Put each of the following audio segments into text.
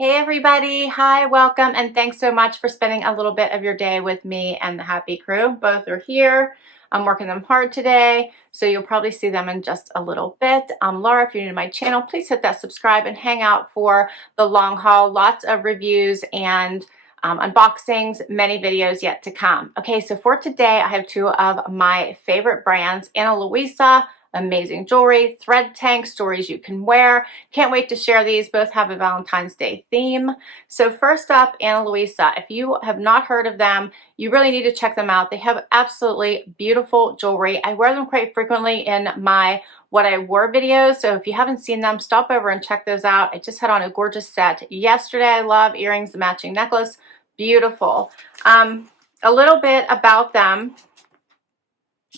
Hey everybody, hi, welcome, and thanks so much for spending a little bit of your day with me and the Happy Crew. Both are here. I'm working them hard today, so you'll probably see them in just a little bit. I'm Laura. If you're new to my channel, please hit that subscribe and hang out for the long haul. Lots of reviews and unboxings, many videos yet to come. Okay, so for today, I have two of my favorite brands, Ana Luisa, amazing jewelry, Thread Tank, stories you can wear. Can't wait to share these. Both have a Valentine's Day theme. So first up, Ana Luisa. If you have not heard of them, you really need to check them out. They have absolutely beautiful jewelry. I wear them quite frequently in my what I wore videos. So if you haven't seen them, stop over and check those out. I just had on a gorgeous set yesterday. I love earrings, the matching necklace. Beautiful. A little bit about them.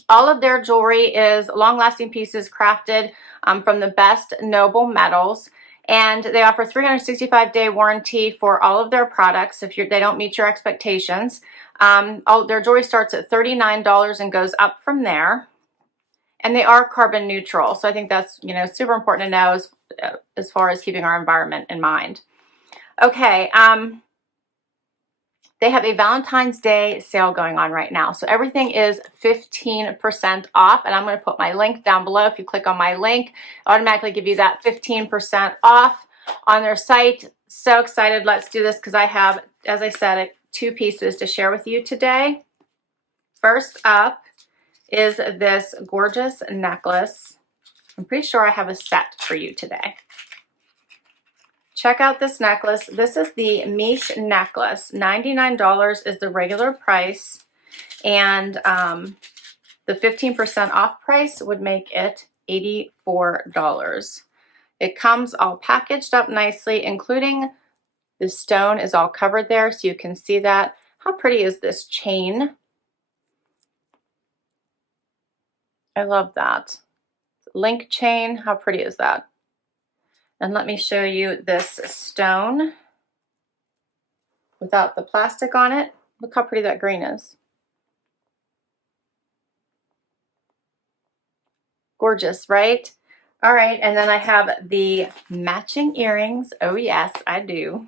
All of their jewelry is long-lasting pieces crafted from the best noble metals, and they offer 365-day warranty for all of their products if they don't meet your expectations. Their jewelry starts at $39 and goes up from there, and they are carbon neutral. So I think that's super important to know as far as keeping our environment in mind. Okay. They have a Valentine's Day sale going on right now. So everything is 15% off. And I'm going to put my link down below. If you click on my link, automatically give you that 15% off on their site. So excited. Let's do this because I have, as I said, two pieces to share with you today. First up is this gorgeous necklace. I'm pretty sure I have a set for you today. Check out this necklace. This is the Meesh Necklace. $99 is the regular price, and the 15% off price would make it $84. It comes all packaged up nicely, including the stone is all covered there, so you can see that. How pretty is this chain? I love that. Link chain, how pretty is that? And let me show you this stone without the plastic on it. Look how pretty that green is. Gorgeous, right? All right, and then I have the matching earrings. Oh yes, I do.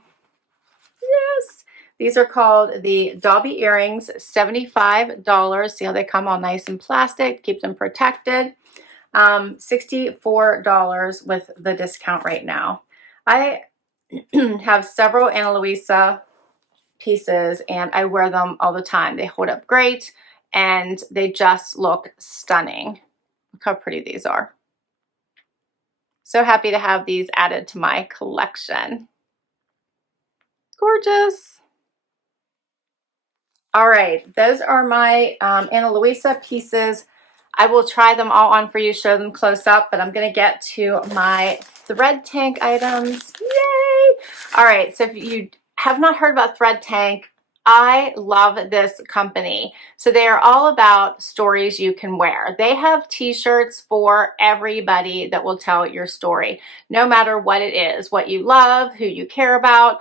Yes. These are called the Dobby Earrings, $75. See how they come all nice and plastic, keep them protected. $64 with the discount right now. I have several Ana Luisa pieces and I wear them all the time. They hold up great and they just look stunning. Look how pretty these are. So happy to have these added to my collection. Gorgeous. All right, those are my Ana Luisa pieces. I will try them all on for you, show them close up, but I'm going to get to my Thread Tank items. Yay! All right, so if you have not heard about Thread Tank, I love this company. So they are all about stories you can wear. They have t-shirts for everybody that will tell your story, no matter what it is, what you love, who you care about.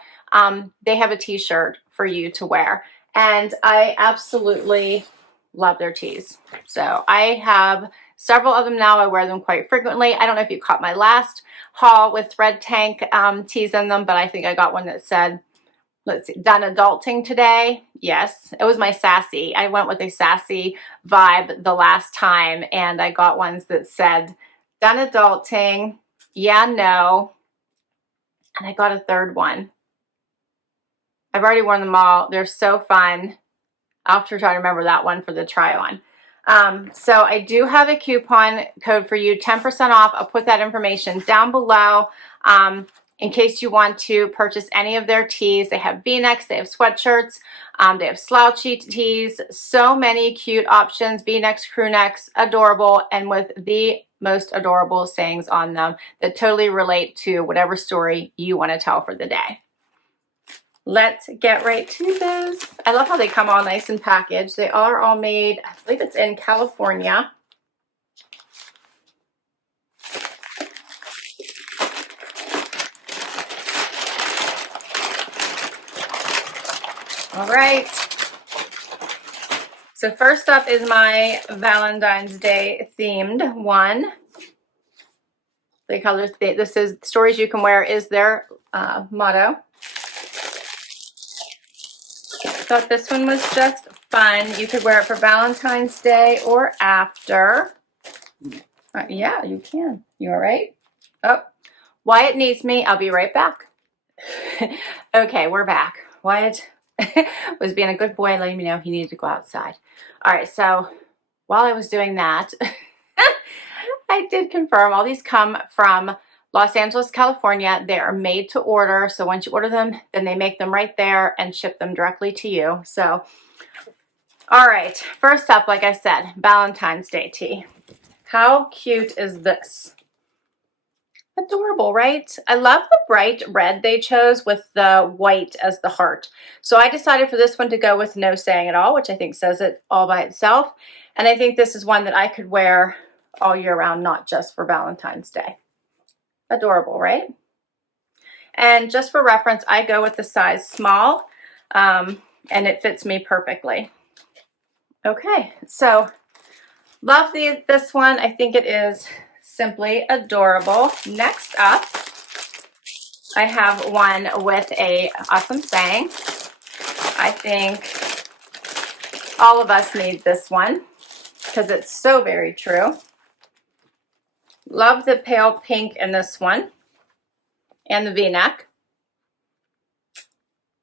They have a t-shirt for you to wear. And I absolutely love their tees. So I have several of them now. I wear them quite frequently. I don't know if you caught my last haul with Thread Tank tees in them, but I think I got one that said, let's see, done adulting today. Yes, it was my sassy. I went with a sassy vibe the last time, and I got ones that said, done adulting, yeah, no. And I got a third one. I've already worn them all. They're so fun. I'll have to try to remember that one for the try on. So I do have a coupon code for you, 10% off. I'll put that information down below in case you want to purchase any of their tees. They have V-necks, they have sweatshirts, they have slouchy tees, so many cute options, V-necks, crew necks, adorable, and with the most adorable sayings on them that totally relate to whatever story you want to tell for the day. Let's get right to this. I love how they come all nice and packaged. They are all made, I believe it's in California. All right. So first up is my Valentine's Day themed one. This is stories you can wear is their motto. Thought this one was just fun. You could wear it for Valentine's Day or after. Yeah, you can. You all right? Oh, Wyatt needs me. I'll be right back. Okay, we're back. Wyatt was being a good boy and letting me know he needed to go outside. All right, so while I was doing that, I did confirm all these come from Los Angeles, California. They are made to order. So once you order them, then they make them right there and ship them directly to you. So, all right, first up, like I said, Valentine's Day tee. How cute is this? Adorable, right? I love the bright red they chose with the white as the heart. So I decided for this one to go with no saying at all, which I think says it all by itself. And I think this is one that I could wear all year round, not just for Valentine's Day. Adorable, right? And just for reference, I go with the size small, and it fits me perfectly. Okay, so love this one. I think it is simply adorable. Next up, I have one with a awesome saying. I think all of us need this one because it's so very true. Love the pale pink in this one and the V-neck,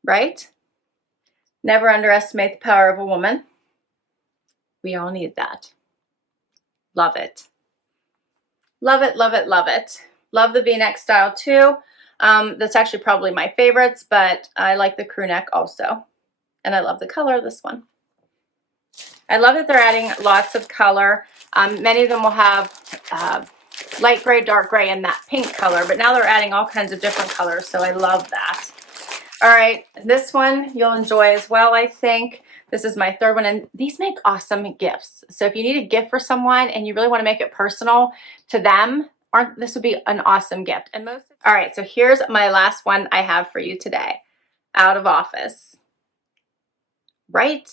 right? Never underestimate the power of a woman. We all need that. Love it. Love it, love it, love it. Love the V-neck style too. That's actually probably my favorites, but I like the crew neck also. And I love the color of this one. I love that they're adding lots of color. Many of them will have light gray, dark gray, and that pink color, but now they're adding all kinds of different colors, so I love that. All right, this one you'll enjoy as well, I think. This is my third one, and these make awesome gifts. So if you need a gift for someone and you really want to make it personal to them, this would be an awesome gift. And all right, so here's my last one I have for you today. Out of office. Right?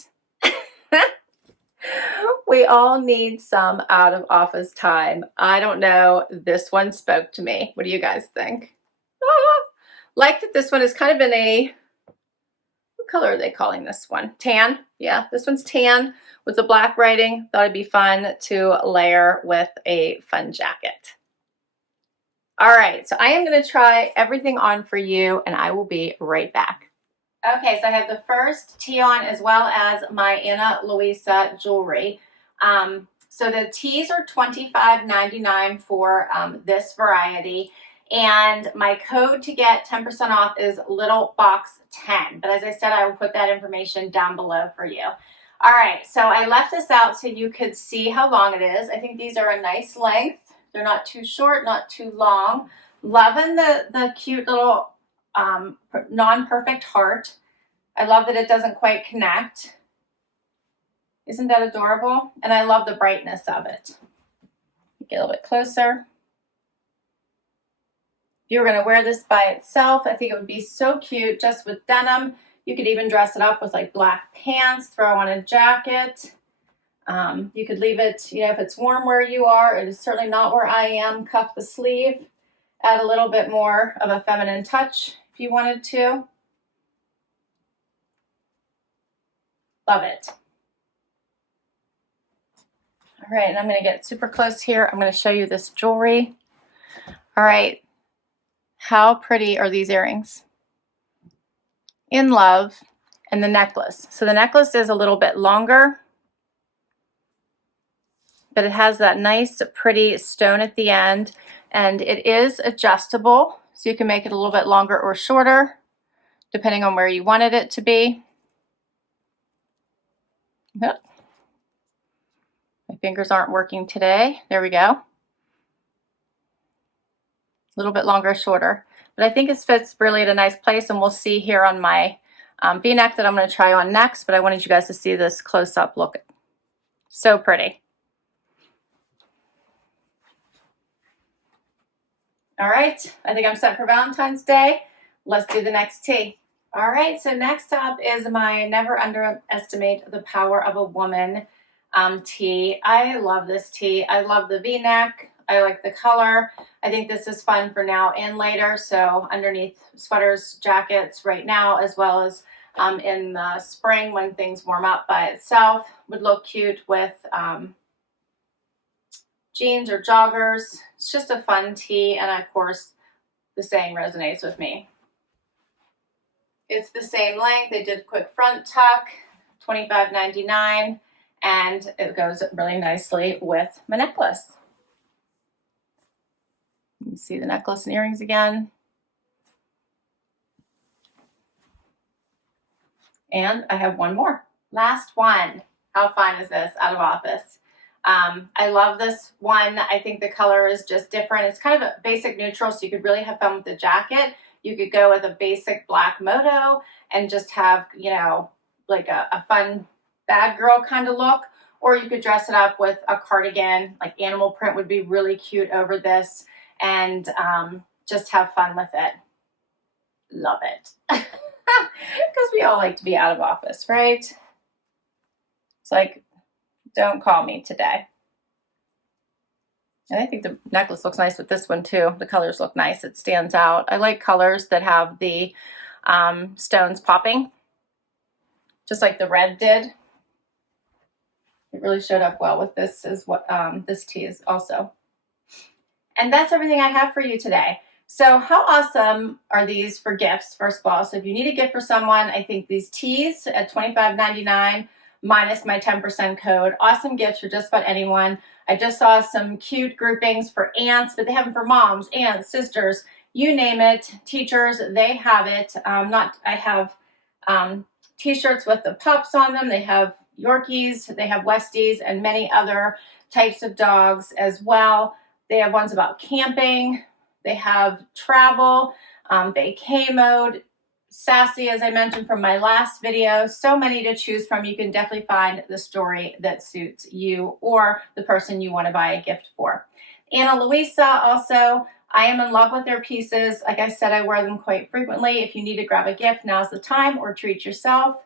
We all need some out of office time. I don't know. This one spoke to me. What do you guys think? Like that this one is kind of in a, what color are they calling this one? Tan. Yeah, this one's tan with the black writing. Thought it'd be fun to layer with a fun jacket. All right, so I am going to try everything on for you and I will be right back. Okay, so I have the first tee on as well as my Ana Luisa jewelry. So the tees are $25.99 for this variety. And my code to get 10% off is littleboxo10. But as I said, I will put that information down below for you. All right, so I left this out so you could see how long it is. I think these are a nice length. They're not too short, not too long. Loving the cute little non-perfect heart. I love that it doesn't quite connect. Isn't that adorable? And I love the brightness of it. Get a little bit closer. If you were going to wear this by itself, I think it would be so cute just with denim. You could even dress it up with like black pants, throw on a jacket. You could leave it, you know, if it's warm where you are. It is certainly not where I am. Cuff the sleeve. Add a little bit more of a feminine touch if you wanted to. Love it. All right, and I'm going to get super close here. I'm going to show you this jewelry. All right. How pretty are these earrings? In love. And the necklace. So the necklace is a little bit longer, but it has that nice, pretty stone at the end. And it is adjustable, so you can make it a little bit longer or shorter, depending on where you wanted it to be. Yep. My fingers aren't working today. There we go. A little bit longer, shorter. But I think it fits really at a nice place, and we'll see here on my V-neck that I'm going to try on next, but I wanted you guys to see this close-up look. So pretty. All right, I think I'm set for Valentine's Day. Let's do the next tee. All right, so next up is my Never Underestimate the Power of a Woman tee. I love this tee. I love the V-neck. I like the color. I think this is fun for now and later. So underneath sweaters, jackets right now, as well as in the spring when things warm up by itself. Would look cute with jeans or joggers. It's just a fun tee, and of course the saying resonates with me. It's the same length. They did quick front tuck, $25.99, and it goes really nicely with my necklace. You see the necklace and earrings again. And I have one more. Last one. How fun is this out of office? I love this one. I think the color is just different. It's kind of a basic neutral, so you could really have fun with the jacket. You could go with a basic black moto and just have, you know, like a fun bad girl kind of look. Or you could dress it up with a cardigan, like animal print would be really cute over this, and just have fun with it. Love it. Because we all like to be out of office, right? It's like, don't call me today. And I think the necklace looks nice with this one too. The colors look nice. It stands out. I like colors that have the stones popping, just like the red did. It really showed up well with this, is what this tee is also. And that's everything I have for you today. So how awesome are these for gifts, first of all? So if you need a gift for someone, I think these tees at $25.99 minus my 10% code, awesome gifts for just about anyone. I just saw some cute groupings for aunts, but they have them for moms, aunts, sisters, you name it, teachers, they have it. I have t-shirts with the pups on them. They have Yorkies, they have Westies, and many other types of dogs as well. They have ones about camping. They have travel, vacay mode, sassy, as I mentioned from my last video. So many to choose from. You can definitely find the story that suits you or the person you want to buy a gift for. Ana Luisa also, I am in love with their pieces. Like I said, I wear them quite frequently. If you need to grab a gift, now's the time, or treat yourself.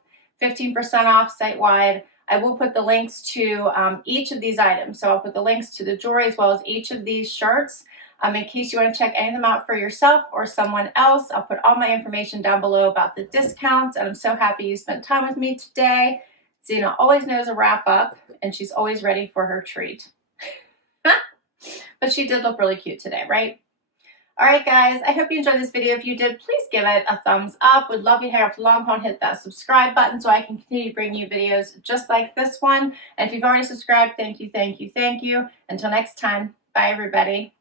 15% off site-wide. I will put the links to each of these items. So I'll put the links to the jewelry as well as each of these shirts. In case you want to check any of them out for yourself or someone else, I'll put all my information down below about the discounts. And I'm so happy you spent time with me today. Zena always knows a wrap up, and she's always ready for her treat. But she did look really cute today, right? All right, guys, I hope you enjoyed this video. If you did, please give it a thumbs up. Would love you to head up to Longhorn, hit that subscribe button so I can continue to bring you videos just like this one. And if you've already subscribed, thank you, thank you, thank you. Until next time, bye, everybody.